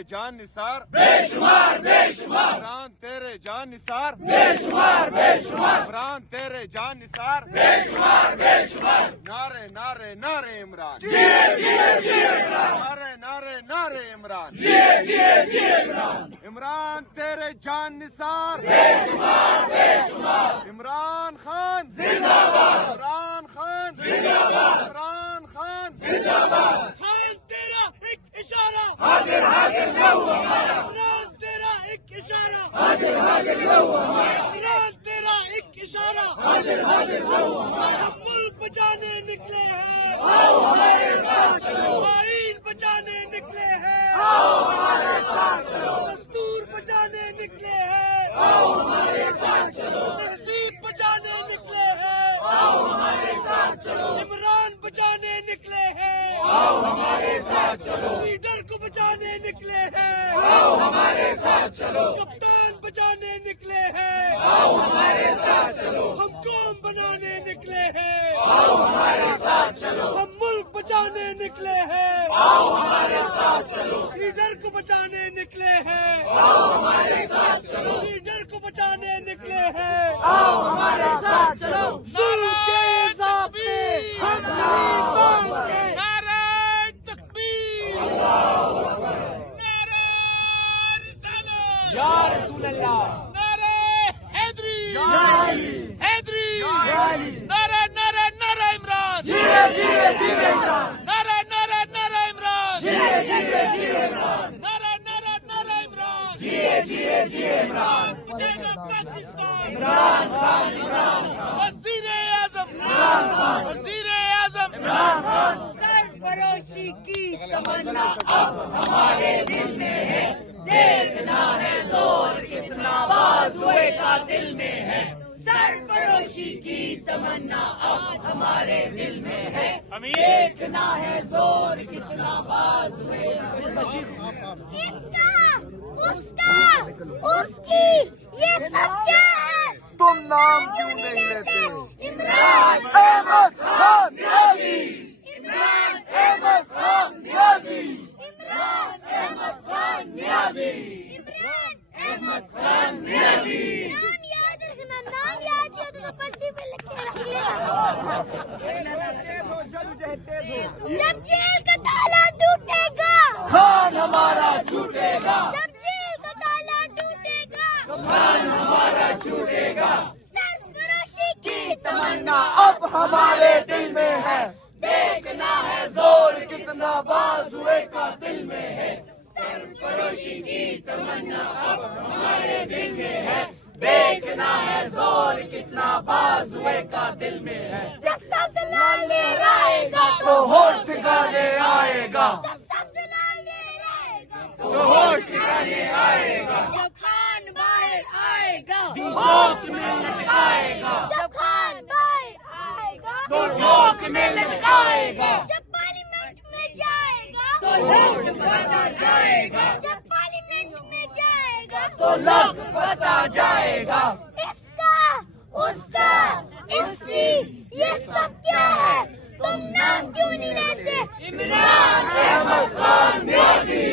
تیرے جان نثار بے شمار بے شمار، عمران تیرے جان نثار بے شمار بے شمار، عمران تیرے جان نثار بے شمار بے شمار، نعرے نعرے نعرے عمران جیے جیے جیے عمران، نعرے نعرے نعرے عمران جیے جیے جیے عمران، عمران تیرے جان نثار بے شمار بے شمار، عمران خان زندہ باد عمران خان زندہ باد، عمران خان زندہ باد، خان تیرا ایک اشارہ حاضر حاضر لہو ہمارا، عمران تیرا ایک اشارہ حاضر حاضر لہو ہمارا، عمران تیرا ایک اشارہ حاضر حاضر لہو ہمارا، ہم ملک بچانے نکلے ہیں آؤ ہمارے ساتھ چلو، آئین بچانے نکلے ہیں آؤ ہمارے ساتھ چلو، دستور بچانے نکلے ہیں آؤ ہمارے ساتھ چلو، تہذیب بچانے نکلے ہیں آؤ ہمارے ساتھ چلو، عمران بچانے نکلے ہیں آؤ ہمارے ساتھ چلو، لیڈر کو بچانے نکلے ہیں آؤ ہمارے ساتھ چلو، کپتان بچانے نکلے ہیں آؤ ہمارے ساتھ چلو، ہم قوم بنانے نکلے ہیں آؤ ہمارے ساتھ چلو، ہم ملک بچانے نکلے ہیں آؤ ہمارے ساتھ چلو، لیڈر کو بچانے نکلے ہیں آؤ ہمارے ساتھ چلو، لیڈر کو بچانے نکلے ہیں آؤ ہمارے ساتھ چلو، ظلم کے ضابطے ہم نہیں مانگتے نعرہ تکبیر نعرہ رسالت یا رسول اللہ، نعرہ حیدری علی، حیدری علی، نعرہ نعرہ نعرہ عمران جیے جیے جیے عمران، نعرہ نعرہ نعرہ عمران جیے جیے جیے عمران، نعرہ نعرہ نعرہ عمران جیے جیے جیے عمران، بچائے گا پاکستان عمران خان، عمران خان، وزیر اعظم عمران خان، وزیر اعظم عمران خان، سرفروشی کی تمنا اب ہمارے دل میں ہے، دیکھنا ہے زور کتنا بازوئے کا دل میں ہے، سرفروشی کی تمنا اب ہمارے دل میں ہے، دیکھنا ہے زور کتنا بازوئے اس کا اس کا اس کی یہ سب کیا ہے؟ تم نام کیوں نہیں لیتے عمران احمد خان نیازی، عمران احمد خان نیازی، عمران احمد خان نیازی، عمران احمد خان نیازی، نام یاد رکھنا، نام یاد کیا تو پرچی پہ لکھ کے رکھ لینا۔ جب جیل کا تالا ٹوٹے گا، خان ہمارا چھوٹے گا، جب جیل کا تالا ٹوٹے گا، خان ہمارا چھوٹے گا، سرفروشی کی تمنا اب ہمارے دل میں ہے، دیکھنا ہے زور کتنا بازوئے کا دل میں ہے، سرفروشی کی تمنا اب ہمارے دل میں ہے، دیکھنا ہے زور کتنا بازوئے کا دل میں ہے، جب سبز لال لہر آئے گا تو ہوش ٹھکانے آئے گا، جب سبز لال لہر آئے گا تو ہوش ٹھکانے آئے گا، جب خان باہر آئے گا جوش میں لٹکائے گا، جب خان باہر آئے گا تو جوش میں لٹکائے گا، جب پارلیمنٹ میں جائے گا تو لوگ بتا جائے گا، جب پارلیمنٹ میں جائے گا تو لوگ بتا جائے گا، اس کا اس کا اس کی یہ سب کیا ہے؟ تم نام کیوں نہیں لیتے؟ عمران احمد خان نیازی،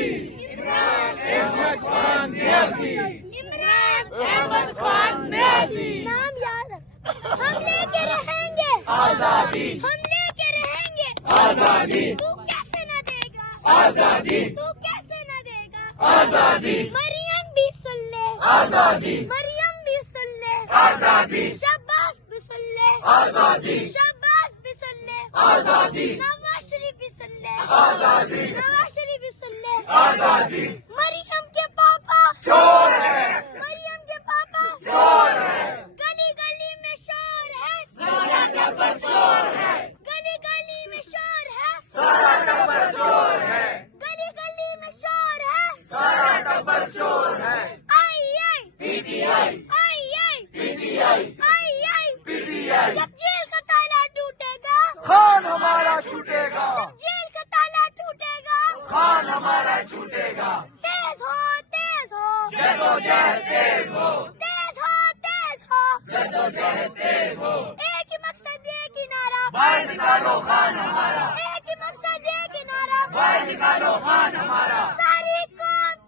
عمران احمد خان نیازی، عمران احمد خان نیازی، نام یاد رکھ، ہم لے کے رہیں گے آزادی، ہم لے کے رہیں گے آزادی، تو کیسے نہ دے گا آزادی، تو کیسے نہ دے گا آزادی، مریم بھی سن لے آزادی، مریم بھی سن لے آزادی، شہباز بھی سن لے آزادی، شہباز بھی سن لے آزادی، نواز شریف بھی سن لے آزادی، نواز شریف بھی سن لے آزادی، مریم کے پاپا چور ہے، مریم کے پاپا چور ہے، گلی گلی میں شور ہے سارا ٹبر چور ہے، گلی گلی میں شور ہے سارا ٹبر چور ہے، گلی گلی میں شور ہے سارا ٹبر چور ہے، آئی آئی پی ٹی آئی، آئی آئی پی ٹی آئی، آئی آئی پی ٹی آئی، جب جیل کا تالا ٹوٹے گا خان ہمارا چھوٹے گا، جب جیل کا تالا ٹوٹے گا خان ہمارا چھوٹے گا، تیز ہو تیز ہو جدوجہد تیز ہو، تیز ہو تیز ہو جدوجہد تیز ہو، ایک ہی مقصد ایک ہی نعرہ باہر نکالو خان ہمارا، ایک ہی مقصد ایک ہی نعرہ باہر نکالو خان ہمارا، ساری قوم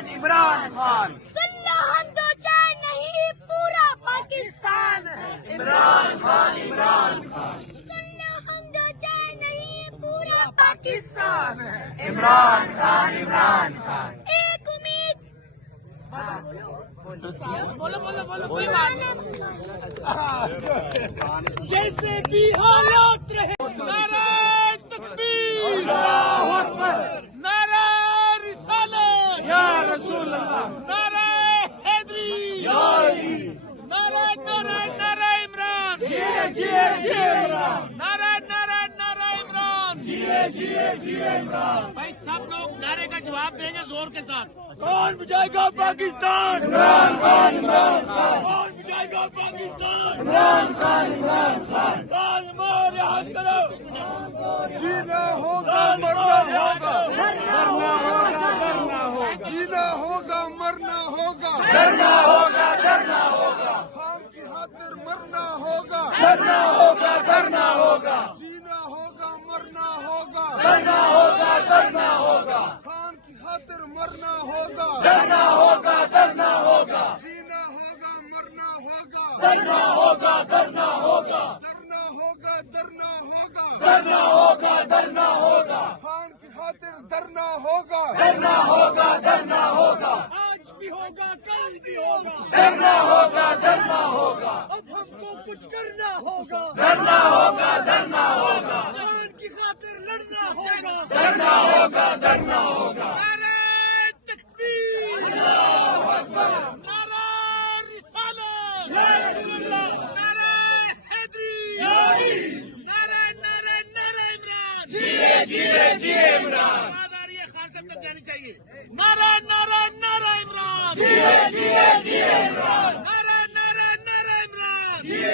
خان عمران خان سن لو ہم دو چار نہیں پورا پاکستان ہے عمران خان عمران خان سن لو ہم دو چار نہیں پورا پاکستان ہے عمران خان عمران خان ایک امید جیسے بھی حالات رہے نعرہ تکبیر اللہ اکبر نعرہ رسالت یا رسول اللہ نعرہ حیدری یا علی نعرہ نعرہ نعرہ عمران جی عمران نعرہ نعرہ نعرہ عمران جی عمران بھائی سب لوگ نعرے کا جواب دیں گے زور کے ساتھ کون بچائے گا پاکستان عمران خان عمران خان کون بچائے گا پاکستان عمران خان عمران خان ظالموں رہا کرو جینا ہوگا مرنا ہوگا جینا ہوگا مرنا ہوگا ڈرنا ہوگا ڈرنا ہوگا خان کی خاطر مرنا ہوگا ڈرنا ہوگا ڈرنا ہوگا جینا ہوگا مرنا ہوگا ڈرنا ہوگا ڈرنا ہوگا خان کی خاطر مرنا ہوگا ڈرنا ہوگا ڈرنا ہوگا جینا ہوگا مرنا ہوگا ڈرنا ہوگا ڈرنا ہوگا ڈرنا ہوگا ڈرنا ہوگا ڈرنا ہوگا ڈرنا ہوگا خان کی خاطر ڈرنا ہوگا ڈرنا ہوگا ڈرنا ہوگا آج بھی ہوگا کل بھی ہوگا ڈرنا ہوگا ڈرنا ہوگا اب ہم کو کچھ کرنا ہوگا ڈرنا ہوگا ڈرنا ہوگا خان کی خاطر لڑنا ہوگا ڈرنا ہوگا ڈرنا ہوگا نعرہ تکبیر اللہ اکبر نعرہ رسالت یا رسول اللہ نعرہ حیدری یا علی نعرہ نعرہ نعرہ عمران جی عمران آواز آ رہی ہے خان صاحب تک جانی چاہیے نعرہ نعرہ نعرہ عمران جی عمران نعرہ نعرہ نعرہ عمران جی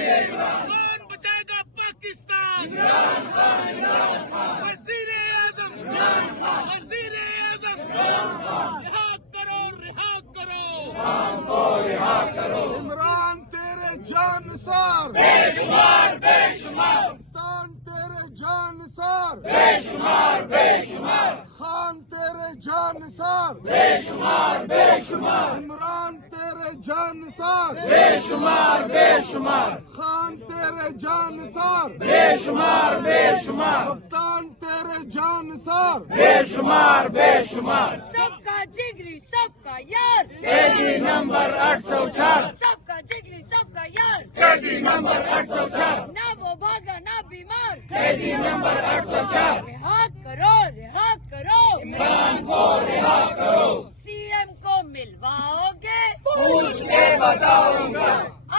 عمران کون بچائے گا پاکستان عمران خان عمران خان وزیر اعظم عمران خان وزیر اعظم عمران خان رہا کرو رہا کرو خان کو رہا کرو عمران تیرے جانسار بے شمار بے شمار کپتان تیرے جانسار بے شمار بے شمار خان تیرے جانسار بے شمار بے شمار عمران تیرے جانسار بے شمار بے شمار خان تیرے جانسار بے شمار بے شمار کپتان تیرے جانسار بے شمار بے شمار سب کا جگری سب کا یار قیدی نمبر 804 سب کا جگری سب کا یار قیدی نمبر 804 نہ وہ بھاگا نہ بیمار قیدی نمبر 804 رہا کرو رہا کرو عمران کو رہا کرو سی ایم کو ملواؤ گے پوچھ کے بتاؤں گا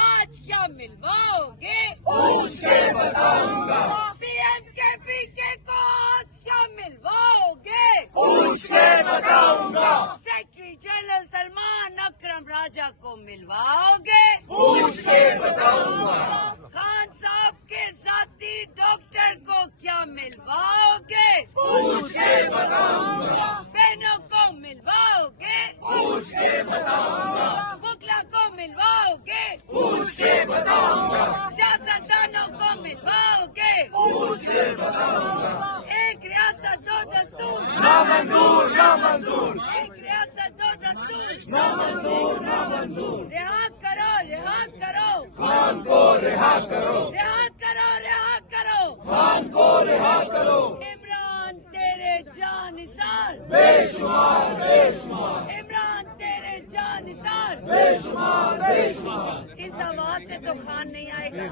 آج کیا ملواؤ گے پوچھ کے بتاؤں گا سی ایم کے پی کے کو آج کیا ملواؤ گے پوچھ کے بتاؤں گا سیکرٹری جنرل سلمان اکرم راجہ کو ملواؤ گے پوچھ کے بتاؤں گا خان صاحب کے ذاتی ڈاکٹر کو کیا ملواؤ گے پوچھ کے بتاؤں گا بہنوں کو ملواؤ گے پوچھ کے بتاؤں گا بکلا کو ملواؤ گے پوچھ کے بتاؤں گا سیاستدانوں کو ملواؤ گے پوچھ کے بتاؤں گا ایک ریاست دو دستور نامنظور نامنظور ایک ریاست دو دستور نامنظور نامنظور رہا کرو رہا کرو خان کو رہا کرو رہا کرو رہا کرو خان کو رہا کرو عمران تیرے جانثار بے شمار بے شمار عمران تیرے جانثار بے شمار بے شمار اس آواز سے تو خان نہیں آئے گا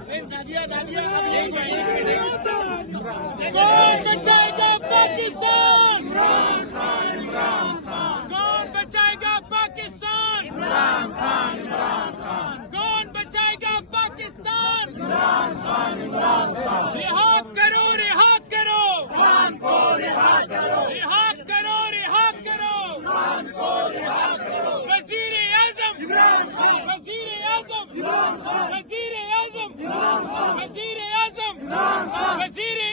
کون بچائے گا پاکستان عمران خان عمران خان کون بچائے گا پاکستان عمران خان عمران خان کون بچائے گا پاکستان عمران خان عمران خان رہا کرو رہا کرو خان کو رہا کرو رہا کرو رہا کرو خان کو رہا کرو وزیر اعظم عمران خان وزیر اعظم عمران خان وزیر اعظم عمران خان وزیر اعظم عمران خان وزیر